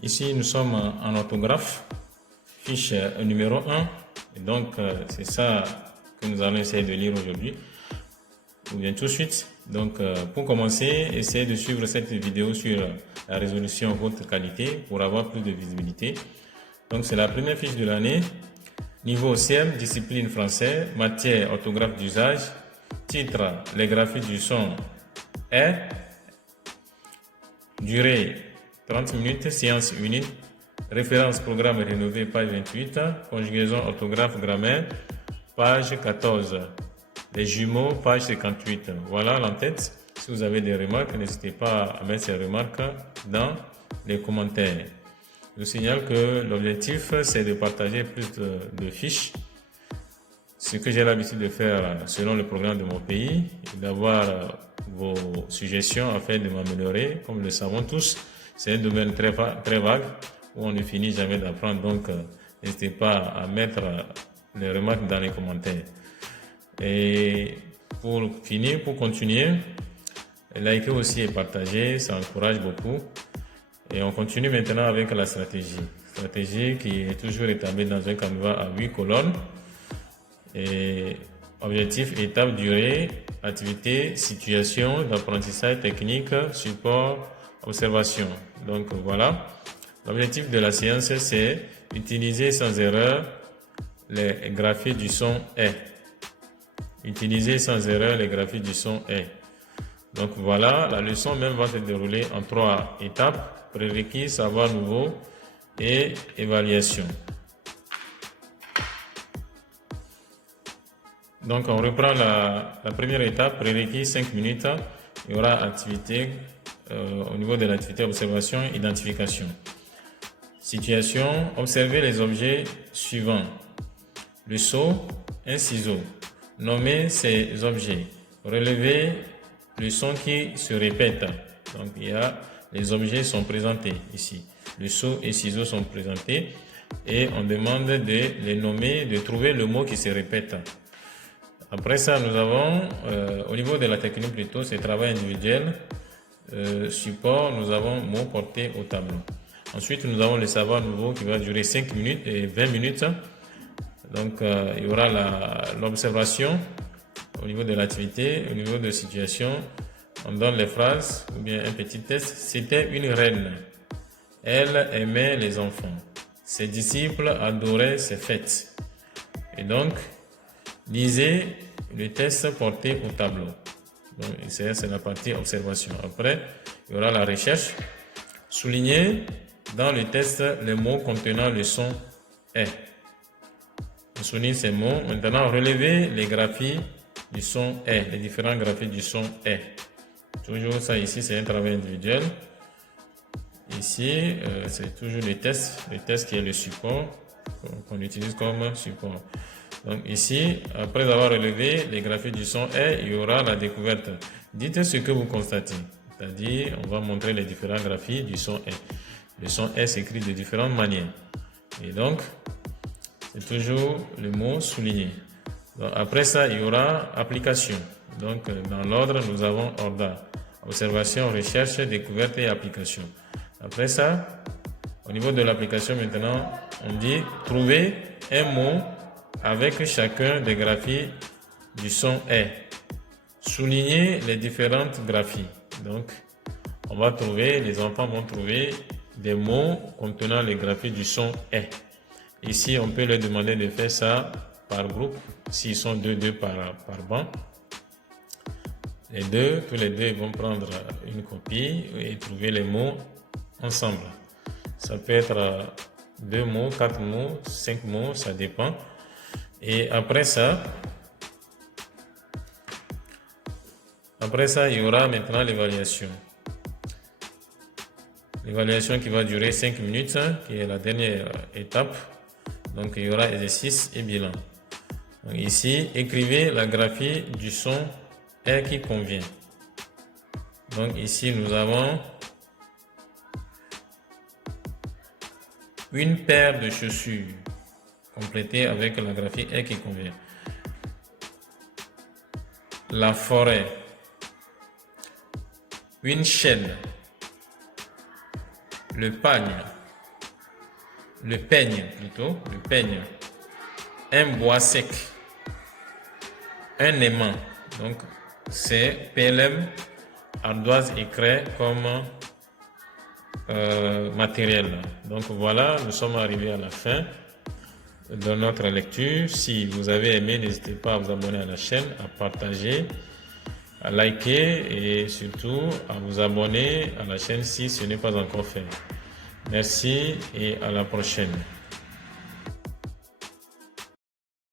Ici, nous sommes en orthographe, fiche numéro 1. Et donc, c'est ça que nous allons essayer de lire aujourd'hui, ou bien tout de suite. Donc, pour commencer, essayez de suivre cette vidéo sur la résolution haute qualité pour avoir plus de visibilité. Donc, c'est la première fiche de l'année. Niveau CM, discipline français, matière orthographe d'usage, titre, les graphies du son est, durée 30 minutes, séance unique, référence programme rénové, page 28, conjugaison orthographe grammaire, page 14, les jumeaux, page 58. Voilà l'entête. Si vous avez des remarques, n'hésitez pas à mettre ces remarques dans les commentaires. Je vous signale que l'objectif, c'est de partager plus de fiches, ce que j'ai l'habitude de faire selon le programme de mon pays, et d'avoir vos suggestions afin de m'améliorer. Comme nous le savons tous, c'est un domaine très vague où on ne finit jamais d'apprendre. Donc, n'hésitez pas à mettre les remarques dans les commentaires. Et pour finir, pour continuer, likez aussi et partagez, ça encourage beaucoup. Et on continue maintenant avec la stratégie. Stratégie qui est toujours établie dans un canevas à 8 colonnes. Et objectif, étape, durée, activité, situation, d'apprentissage, technique, support, observation. Donc voilà. L'objectif de la séance, c'est utiliser sans erreur les graphies du son est. Utiliser sans erreur les graphies du son est. Donc voilà, la leçon même va se dérouler en 3 étapes. Prérequis, savoir nouveau et évaluation. Donc on reprend la première étape, prérequis 5 minutes. Il y aura activité, au niveau de l'activité observation, identification. Situation, observer les objets suivants. Le seau, un ciseau. Nommer ces objets. Relever le son qui se répète. Donc les objets sont présentés ici. Le seau et ciseaux sont présentés et on demande de les nommer, de trouver le mot qui se répète. Après ça, nous avons, au niveau de la technique plutôt, c'est travail individuel. Support, nous avons mots portés au tableau. Ensuite, nous avons le savoir nouveau qui va durer 5 minutes et 20 minutes. Donc, il y aura l'observation au niveau de l'activité, au niveau de situation. On donne les phrases ou bien un petit test. C'était une reine. Elle aimait les enfants. Ses disciples adoraient ses fêtes. Et donc, lisez le test porté au tableau. Donc, c'est la partie observation. Après, il y aura la recherche. Soulignez dans le test les mots contenant le son est. On souligne ces mots. Maintenant, relevez les graphies du son est, les différents graphies du son est. Toujours ça ici, c'est un travail individuel. Ici, c'est toujours le test qui est le support, qu'on utilise comme support. Donc ici, après avoir relevé les graphies du son est, il y aura la découverte. Dites ce que vous constatez. C'est-à-dire, on va montrer les différents graphies du son est. Le son est s'écrit de différentes manières. Et donc, c'est toujours le mot souligné. Donc, après ça, il y aura application. Donc, dans l'ordre, nous avons ordre. Observation, recherche, découverte et application. Après ça, au niveau de l'application maintenant, on dit trouver un mot avec chacun des graphies du son est. Souligner les différentes graphies. Donc, on va trouver, les enfants vont trouver des mots contenant les graphies du son est. Ici, on peut leur demander de faire ça par groupe, s'ils sont deux par banc. Tous les deux vont prendre une copie et trouver les mots ensemble. Ça peut être 2 mots, 4 mots, 5 mots, ça dépend. Et après ça, il y aura maintenant l'évaluation. L'évaluation qui va durer 5 minutes, qui est la dernière étape. Donc il y aura exercice et bilan. Donc, ici, écrivez la graphie du son est qui convient. Donc ici, nous avons une paire de chaussures complétée avec la graphie est qui convient. La forêt. Une chaîne. Le pagne. le peigne plutôt, le peigne, un bois sec, un aimant. Donc, c'est PLM, ardoise et craie comme matériel. Donc voilà, nous sommes arrivés à la fin de notre lecture. Si vous avez aimé, n'hésitez pas à vous abonner à la chaîne, à partager, à liker et surtout à vous abonner à la chaîne si ce n'est pas encore fait. Merci et à la prochaine.